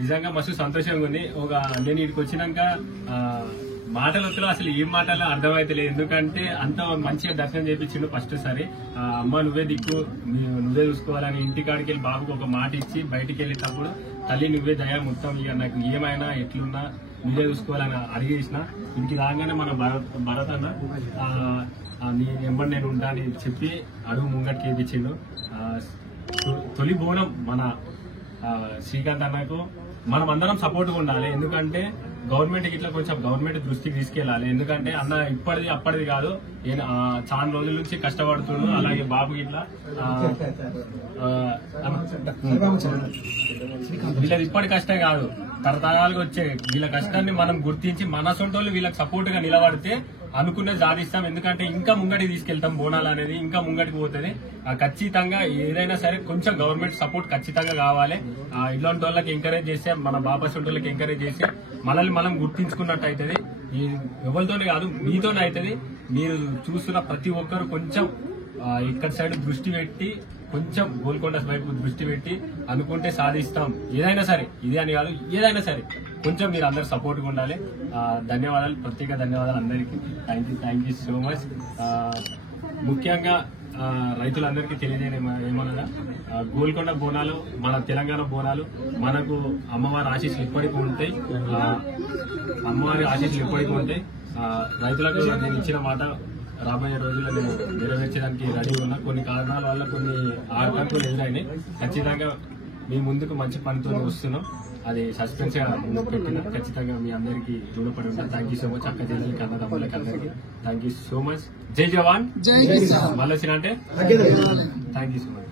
నిజంగా మస్తు సంతోషంగా ఉంది. నేను ఇక్కడికి వచ్చినాక మాటలతో అసలు ఏం మాటలో అర్థమైతలేదు. ఎందుకంటే అంత మంచిగా దర్శనం చేయించిండు ఫస్ట్ సారి. అమ్మ నువ్వే దిక్కు, నువ్వే చూసుకోవాలని ఇంటికాడికి వెళ్ళి బాబుకు ఒక మాట ఇచ్చి బయటికి వెళ్ళేటప్పుడు తల్లి నువ్వే దయ మొత్తం, ఇక నాకు ఏమైనా ఎట్లున్నా నువ్వే చూసుకోవాలని అడిగేసిన. ఇంటికి రాగానే మన భరత్ అన్న నీ ఎంబడి నేను ఉంటా అని చెప్పి అడుగు ముంగట్కి వేయించిండు. తొలి బోనం మన శ్రీకాంత్ అన్నకు మనం అందరం సపోర్ట్గా ఉండాలి. ఎందుకంటే గవర్నమెంట్ ఇట్లా కొంచెం గవర్నమెంట్ దృష్టికి తీసుకెళ్లాలి. ఎందుకంటే అన్న ఇప్పటిది అప్పటిది కాదు, చాలా రోజుల నుంచి కష్టపడుతున్నాడు. అలాగే బాబు ఇట్లా వీళ్ళది ఇప్పటి కష్టం కాదు, తరతరాలుగా వచ్చే వీళ్ళ కష్టాన్ని మనం గుర్తించి మన సొంటోళ్ళు వీళ్ళకి సపోర్ట్ గా నిలబడితే అనుకునే సాధిస్తాం. ఎందుకంటే ఇంకా ముంగడికి తీసుకెళ్తాం. బోనాలు అనేది ఇంకా ముంగడికి పోతుంది. ఖచ్చితంగా ఏదైనా సరే కొంచెం గవర్నమెంట్ సపోర్ట్ ఖచ్చితంగా కావాలి. ఇలాంటి వాళ్ళకి ఎంకరేజ్ చేస్తే, మన బాబా సొంటోళ్ళకి ఎంకరేజ్ చేస్తే మనల్ని మనం గుర్తించుకున్నట్టు అవుతుంది. ఎవరితోనే కాదు మీతోనే అవుతుంది. మీరు చూస్తున్న ప్రతి ఒక్కరు కొంచెం ఇక్కడ సైడ్ దృష్టి పెట్టి, కొంచెం గోల్కొండ వైపు దృష్టి పెట్టి అనుకుంటే సాధిస్తాం. ఏదైనా సరే, ఇదే అని కాదు, ఏదైనా సరే కొంచెం మీరు అందరు సపోర్ట్గా ఉండాలి. ధన్యవాదాలు, ప్రత్యేక ధన్యవాదాలు అందరికీ. Thank you so much. ముఖ్యంగా రైతులందరికీ తెలియజేయడం ఏమనగా, గోల్కొండ బోనాలు మన తెలంగాణ బోనాలు, మనకు అమ్మవారి ఆశీస్సులు ఇప్పటికీ ఉంటాయి. అమ్మవారి ఆశీస్సులు ఇప్పటికీ ఉంటాయి. రైతులకు నేను ఇచ్చిన మాట రాబోయే రోజుల్లో నేను నెరవేర్చడానికి రెడీ ఉన్నా. కొన్ని కారణాల వల్ల కొన్ని ఆటంకులు ఎదురైనాయి. ఖచ్చితంగా మీ ముందుకు మంచి పనితో వస్తున్నాం. అది సస్పెన్స్ గా ముందుకు పెట్టిన ఖచ్చితంగా మీ అందరికీ రుణపడి ఉంటాను. Thank you so much. అక్క చెల్లెలకి, అన్నదమ్ములకి అందరికీ థ్యాంక్ యూ సో మచ్. జై జవాన్ మళ్ళీ వచ్చిన అంటే థ్యాంక్ యూ సో మచ్.